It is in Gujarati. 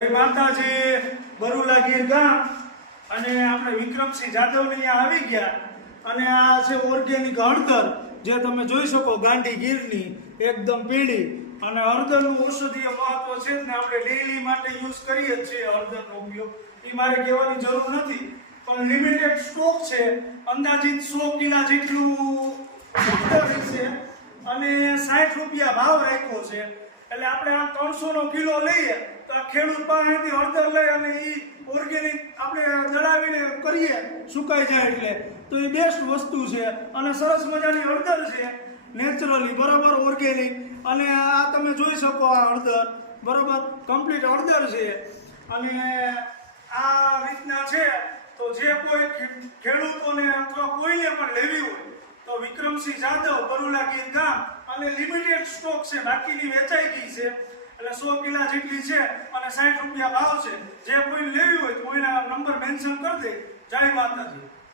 માતાજી બરુલા ગીર ગામ અને આપણે વિક્રમસિંહ જાદવ અહીંયા આવી ગયા અને આ છે ઓર્ગેનિક હળદર જે તમે જોઈ શકો ગાંડી ગીરની એકદમ પીળી અને હળદરનું ઔષધીય મહત્વ છે ને આપણે ડેઈલી માટે યુઝ કરીએ જ છીએ હળદરનો ઉપયોગ એ મારે કહેવાની જરૂર નથી પણ લિમિટેડ સ્ટોક છે અંદાજિત 100 કિલા જેટલું હળદર છે અને 60 રૂપિયા ભાવ રાખ્યો છે એટલે આપણે આ 300 કિલો લઈએ તો આ ખેડૂત પાસેથી હળદર લઈ અને એ ઓર્ગેનિક આપણે દળાવીને કરીએ સુકાઈ જાય એટલે તો એ બેસ્ટ વસ્તુ છે અને સરસ મજાની હળદર છે નેચરલી બરાબર ઓર્ગેનિક અને આ તમે જોઈ શકો આ હળદર બરાબર કમ્પ્લીટ હળદર છે અને આ રીતના છે તો જે કોઈ ખેડૂતોને અથવા કોઈને પણ લેવી હોય તો વિક્રમસિંહ જાદવ બરુલા ગીર ગામ અને લિમિટેડ સ્ટોક છે બાકીની વેચાઈ ગઈ છે એટલે 100 કિલા જેટલી છે અને 60 રૂપિયા ભાવ છે જે કોઈ લેવી હોય તો કોઈના નંબર મેન્શન કરી દે જય માતાજી।